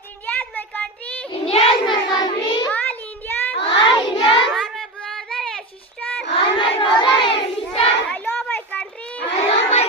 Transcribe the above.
India is my country. India is my country. All Indians. All Indians. Are my brother and sister. Are my brother and sister. I love my country. I love my